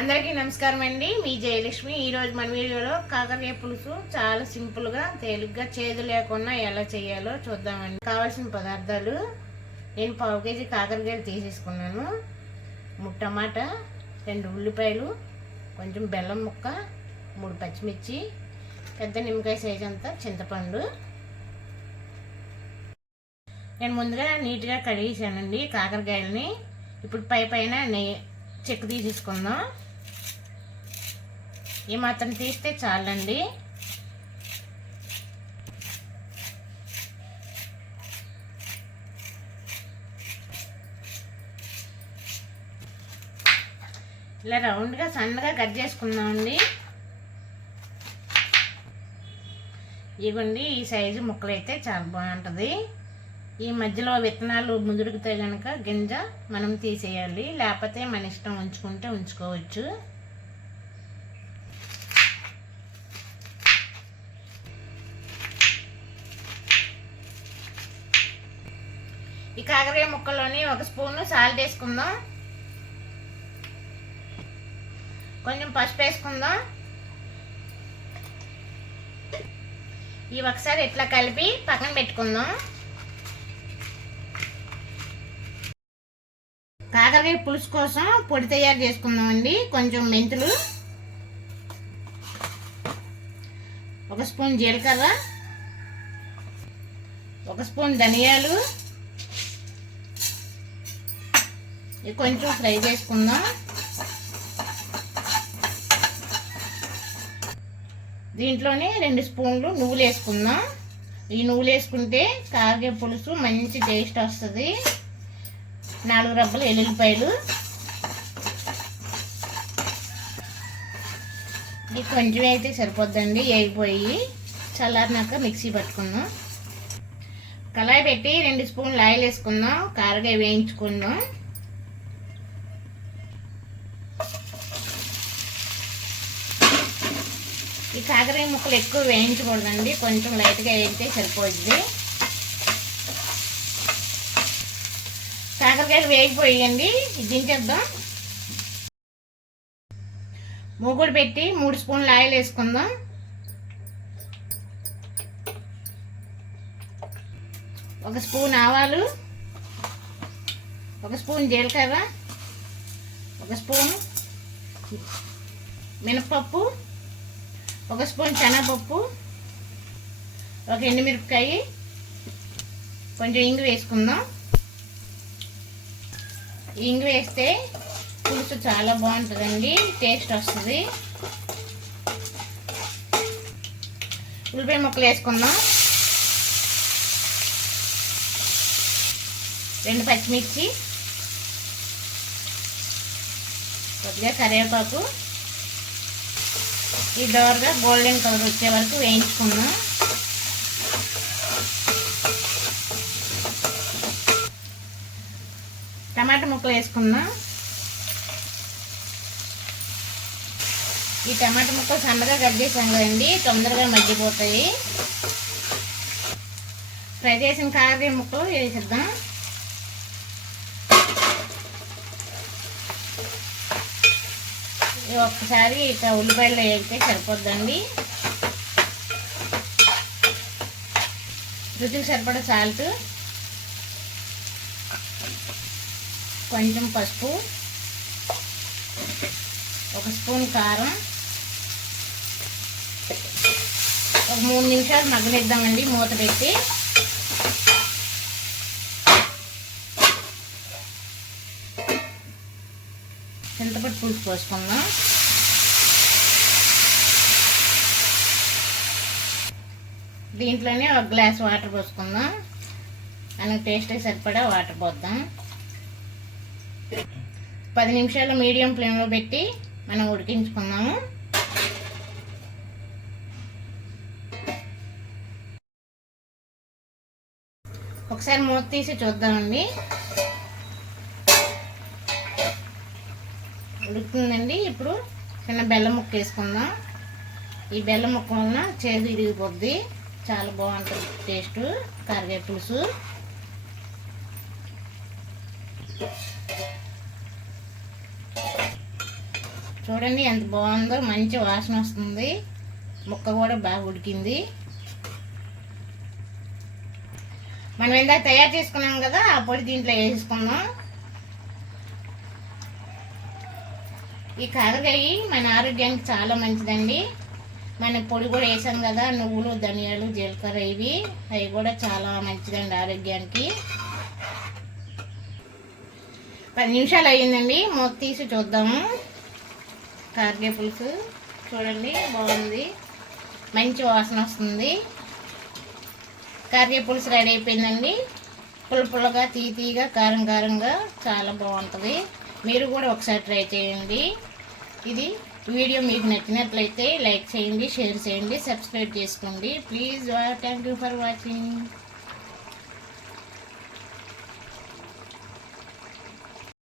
అందరికీ నమస్కారం అండి. మీ జయలక్ష్మి. ఈరోజు మన వీడియోలో కాకరకాయ పులుసు చాలా సింపుల్గా తేలిగ్గా చేదు లేకుండా ఎలా చేయాలో చూద్దామండి. కావాల్సిన పదార్థాలు: నేను 1/2 కేజీ కాకరకాయలు తీసేసుకున్నాను, 3 టమాటా, 2 ఉల్లిపాయలు, కొంచెం బెల్లం ముక్క, 3 పచ్చిమిర్చి, పెద్ద నిమ్మకాయ సైజ్ అంతా చింతపండు. నేను ముందుగా నీట్గా కడిగేసానండి కాకరకాయలని. ఇప్పుడు పైన చెక్కు తీసేసుకుందాం. ఈ మాత్రం తీస్తే చాలండి. ఇలా రౌండ్గా సన్నగా కట్ చేసుకుందామండి. ఇవ్వండి, ఈ సైజు ముక్కలు అయితే చాలా బాగుంటుంది. ఈ మధ్యలో విత్తనాలు ముదురుకుతే కనుక గింజ మనం తీసేయాలి, లేకపోతే మన ఇష్టం ఉంచుకుంటే ఉంచుకోవచ్చు. ఈ కాకరకాయ ముక్కల్లోని 1 స్పూను సాల్ట్ వేసుకుందాం, కొంచెం పసుపు వేసుకుందాం. ఇవి ఒకసారి ఇట్లా కలిపి పక్కన పెట్టుకుందాం. కాకరకాయ పులుసు కోసం పొడి తయారు చేసుకుందామండి. కొంచెం మెంతులు, 1 స్పూన్ జీలకర్ర, 1 స్పూన్ ధనియాలు, ఇది కొంచెం ఫ్రై చేసుకుందాం. దీంట్లోనే 2 స్పూన్లు నువ్వులు వేసుకుందాం. ఈ నువ్వులు వేసుకుంటే కాకరకాయ పులుసు మంచి టేస్ట్ వస్తుంది. 4 రబ్బలు ఎల్లుల్లిపాయలు. ఇది కొంచెం అయితే సరిపోద్దండి, వేగిపోయి చల్లారినాక మిక్సీ పట్టుకుందాం. కళాయి పెట్టి 2 స్పూన్లు ఆయిల్ వేసుకుందాం. కాకరకాయ వేయించుకుందాం. ఈ కాకరకాయ ముక్కలు ఎక్కువ వేయించకూడదండి, కొంచెం లైట్గా వేయితే సరిపోద్ది. కాకరకాయలు వేగిపోయండి, దించేద్దాం. మూగుడు పెట్టి 3 స్పూన్లు ఆయిల్ వేసుకుందాం. ఒక స్పూన్ ఆవాలు, 1 స్పూన్ జీలకర్ర, 1 స్పూన్ మినపప్పు, 1 స్పూన్ శనగపప్పు, 1 ఎండుమిరపకాయ, కొంచెం ఇంగు వేసుకుందాం. ఇంగు వేస్తే పులుసు చాలా బాగుంటుందండి, టేస్ట్ వస్తుంది. ఉల్లిపాయ ముక్కలు వేసుకుందాం. 2 పచ్చిమిర్చి, కొద్దిగా కరివేపాకు. ఈ దోరగా గోల్డెన్ కలర్ వచ్చే వరకు వేయించుకుందాం. టమాటా ముక్కలు వేసుకుందాం. ఈ టమాటా ముక్కలు సన్నగా కట్ చేసాం కదండి, తొందరగా మగ్గిపోతాయి. ఫ్రై చేసిన కాకరకాయ ముక్కలు వేసేద్దాం. ఒక్కసారి ఇక ఉల్లిపాయలు వేస్తే సరిపోద్దండి. రుచికి సరిపడా సాల్ట్, కొంచెం పసుపు, 1 స్పూన్ కారం. ఒక 3 నిమిషాలు మగ్గనిద్దామండి మూత పెట్టి. చింతపండు పులుసు పోసుకుందాం. దీంట్లోనే 1 గ్లాస్ వాటర్ పోసుకుందాం. మనకు టేస్ట్ సరిపడా వాటర్ పోద్దాం. 10 నిమిషాలు మీడియం ఫ్లేమ్లో పెట్టి మనం ఉడికించుకుందాము. ఒకసారి మూత తీసి చూద్దామండి. ఉడుకుతుందండి. ఇప్పుడు చిన్న బెల్లం ముక్క వేసుకుందాం. ఈ బెల్లం ముక్క వలన చేదు ఇరిగిపోద్ది, చాలా బాగుంటుంది టేస్ట్ కాకరకాయ పులుసు. చూడండి ఎంత బాగుందో, మంచి వాసన వస్తుంది. ముక్క కూడా బాగా ఉడికింది. మనం ఇందాక తయారు చేసుకున్నాం కదా, ఆ పొడి దీంట్లో వేసుకుందాం. ఈ కాకరకాయ మన ఆరోగ్యానికి చాలా మంచిదండి. మన పొడి కూడా వేసాం కదా, నువ్వులు, ధనియాలు, జీలకర్ర, అవి కూడా చాలా మంచిదండి ఆరోగ్యానికి. 10 నిమిషాలు అయ్యిందండి. మూత తీసి చూద్దాము. కాకరకాయ పులుసు చూడండి బాగుంది, మంచి వాసన వస్తుంది. కాకరకాయ పులుసు రెడీ అయిపోయిందండి. పుల్లగా, తీయగా, కారంగా చాలా బాగుంటుంది. మీరు కూడా ఒకసారి ట్రై చేయండి. ఇది వీడియో మీకు నచ్చినట్లయితే లైక్ చేయండి, షేర్ చేయండి, సబ్స్క్రైబ్ చేసుకోండి please. Thank you for watching.